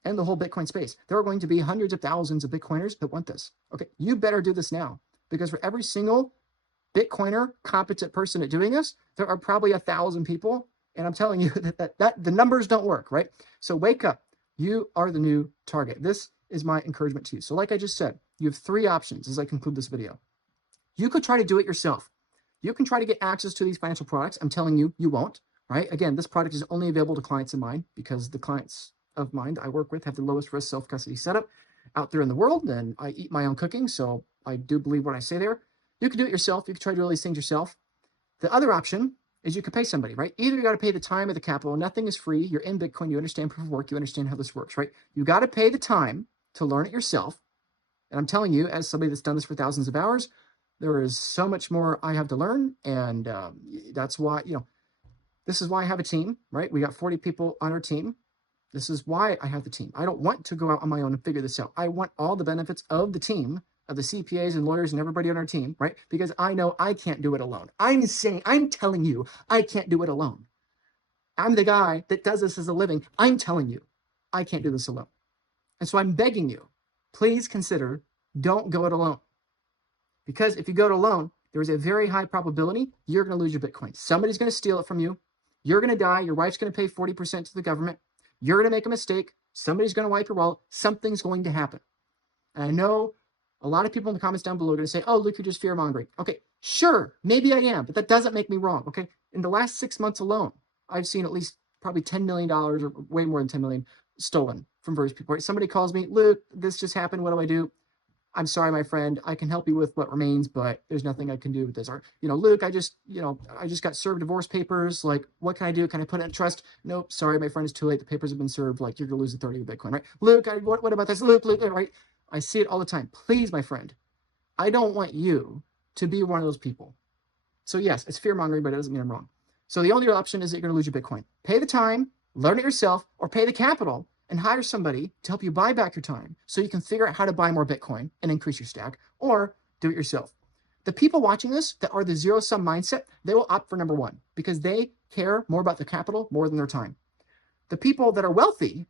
in the whole Bitcoin space. There are going to be hundreds of thousands of Bitcoiners that want this. Okay, you better do this now, because for every single Bitcoiner competent person at doing this, there are probably 1,000 people, and I'm telling you that the numbers don't work, right? So wake up. You are the new target. This is my encouragement to you. So like I just said, you have 3 options as I conclude this video. You could try to do it yourself. You can try to get access to these financial products. I'm telling you, you won't, right? Again, this product is only available to clients of mine because the clients of mine that I work with have the lowest risk self-custody setup out there in the world, and I eat my own cooking, so I do believe what I say there. You can do it yourself. You can try to do all these things yourself. The other option is you can pay somebody, right? Either you got to pay the time or the capital. Nothing is free. You're in Bitcoin. You understand proof of work. You understand how this works, right? You got to pay the time to learn it yourself. And I'm telling you, as somebody that's done this for thousands of hours, there is so much more I have to learn. And that's why, this is why I have a team, right? We got 40 people on our team. This is why I have the team. I don't want to go out on my own and figure this out. I want all the benefits of the team, of the CPAs and lawyers and everybody on our team, right? Because I know I can't do it alone. I'm telling you, I can't do it alone. I'm the guy that does this as a living. I'm telling you, I can't do this alone. And so I'm begging you, please consider, don't go it alone. Because if you go it alone, there is a very high probability you're going to lose your Bitcoin. Somebody's going to steal it from you. You're going to die. Your wife's going to pay 40% to the government. You're going to make a mistake. Somebody's going to wipe your wallet. Something's going to happen. And I know a lot of people in the comments down below are going to say, oh, Luke, you're just fear-mongering. Okay, sure, maybe I am, but that doesn't make me wrong, okay? In the last 6 months alone, I've seen at least probably $10 million or way more than $10 million stolen from various people, right? Somebody calls me, Luke, this just happened. What do I do? I'm sorry, my friend, I can help you with what remains, but there's nothing I can do with this. Or, Luke, I just got served divorce papers. Like, what can I do? Can I put it in trust? Nope, sorry, my friend, it's too late. The papers have been served. Like, you're going to lose the 30 of Bitcoin, right? Luke, what about this? Luke, right? I see it all the time. Please, my friend, I don't want you to be one of those people. So yes, it's fear-mongering, but it doesn't mean I'm wrong. So the only other option is that you're going to lose your Bitcoin. Pay the time, learn it yourself, or pay the capital and hire somebody to help you buy back your time so you can figure out how to buy more Bitcoin and increase your stack, or do it yourself. The people watching this that are the zero-sum mindset, they will opt for number one because they care more about their capital more than their time. The people that are wealthy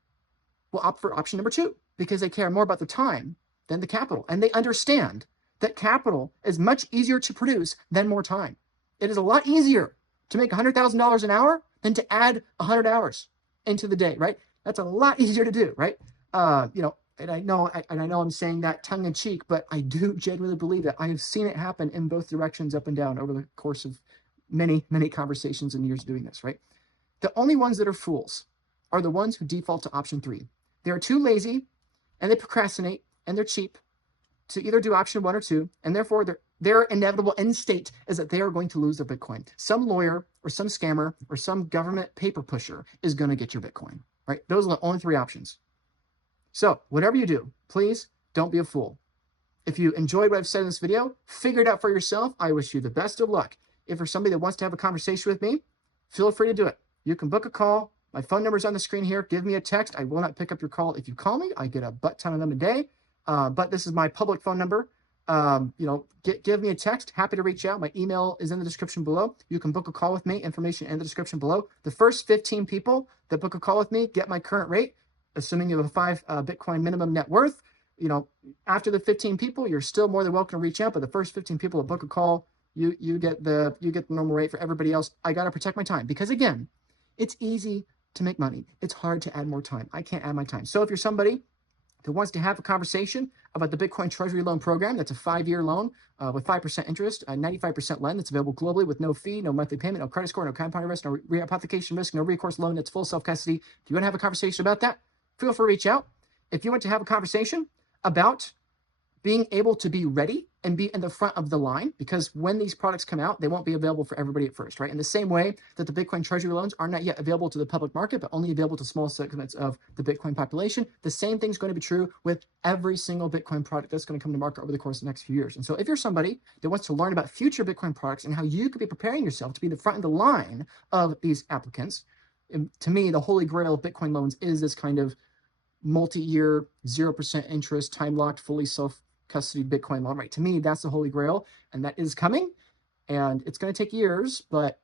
will opt for option number two because they care more about their time than the capital. And they understand that capital is much easier to produce than more time. It is a lot easier to make $100,000 an hour than to add 100 hours into the day, right? That's a lot easier to do, right? And I know I'm saying that tongue in cheek, but I do genuinely believe that. I have seen it happen in both directions, up and down, over the course of many, many conversations and years doing this, right? The only ones that are fools are the ones who default to option three. They're too lazy, and they procrastinate, and they're cheap to either do option one or two, and therefore their inevitable end state is that they are going to lose their Bitcoin. Some lawyer or some scammer or some government paper pusher is going to get your Bitcoin, right? Those are the only three options. So whatever you do, please don't be a fool. If you enjoyed what I've said in this video, figure it out for yourself. I wish you the best of luck. If you're somebody that wants to have a conversation with me, feel free to do it. You can book a call. My phone number is on the screen here. Give me a text. I will not pick up your call if you call me. I get a butt ton of them a day. But this is my public phone number. Give me a text. Happy to reach out. My email is in the description below. You can book a call with me. Information in the description below. The first 15 people that book a call with me get my current rate, assuming you have a 5 Bitcoin minimum net worth. After the 15 people, you're still more than welcome to reach out. But the first 15 people that book a call, you get the normal rate. For everybody else, I got to protect my time because, again, it's easy to make money. It's hard to add more time. I can't add my time. So if you're somebody that wants to have a conversation about the Bitcoin Treasury Loan Program, that's a 5-year loan with 5% interest, 95% lend that's available globally with no fee, no monthly payment, no credit score, no compounding risk, no rehypothecation risk, no recourse loan, that's full self-custody. If you want to have a conversation about that, feel free to reach out. If you want to have a conversation about being able to be ready and be in the front of the line, because when these products come out, they won't be available for everybody at first, right? In the same way that the Bitcoin Treasury loans are not yet available to the public market, but only available to small segments of the Bitcoin population, the same thing's going to be true with every single Bitcoin product that's going to come to market over the course of the next few years. And so if you're somebody that wants to learn about future Bitcoin products and how you could be preparing yourself to be the front of the line of these applicants, to me, the holy grail of Bitcoin loans is this kind of multi-year, 0% interest, time-locked, fully self-custody Bitcoin loan, right? To me, that's the holy grail, and that is coming, and it's going to take years, but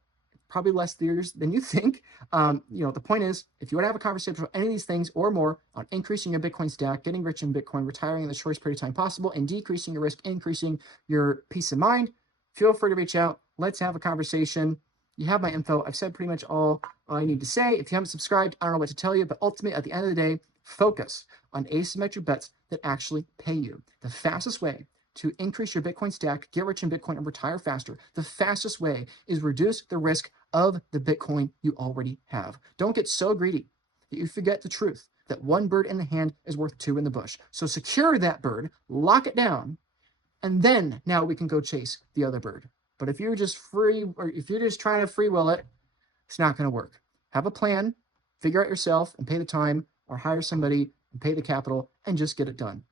probably less years than you think. The point is, if you want to have a conversation about any of these things or more on increasing your Bitcoin stack, getting rich in Bitcoin, retiring in the shortest period of time possible, and decreasing your risk, increasing your peace of mind, feel free to reach out. Let's have a conversation. You have my info. I've said pretty much all I need to say. If you haven't subscribed, I don't know what to tell you, but ultimately, at the end of the day, focus on asymmetric bets that actually pay you. The fastest way to increase your Bitcoin stack, get rich in Bitcoin, and retire faster, the fastest way is reduce the risk of the Bitcoin you already have. Don't get so greedy that you forget the truth that one bird in the hand is worth two in the bush. So secure that bird, lock it down, and then now we can go chase the other bird. But if you're just trying to free will it, it's not going to work. Have a plan, figure out yourself and pay the time, or hire somebody and pay the capital and just get it done.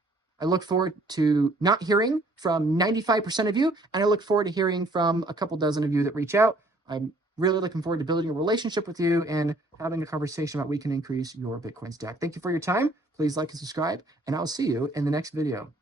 I look forward to not hearing from 95% of you, and I look forward to hearing from a couple dozen of you that reach out. I'm really looking forward to building a relationship with you and having a conversation about how we can increase your Bitcoin stack. Thank you for your time. Please like and subscribe, and I'll see you in the next video.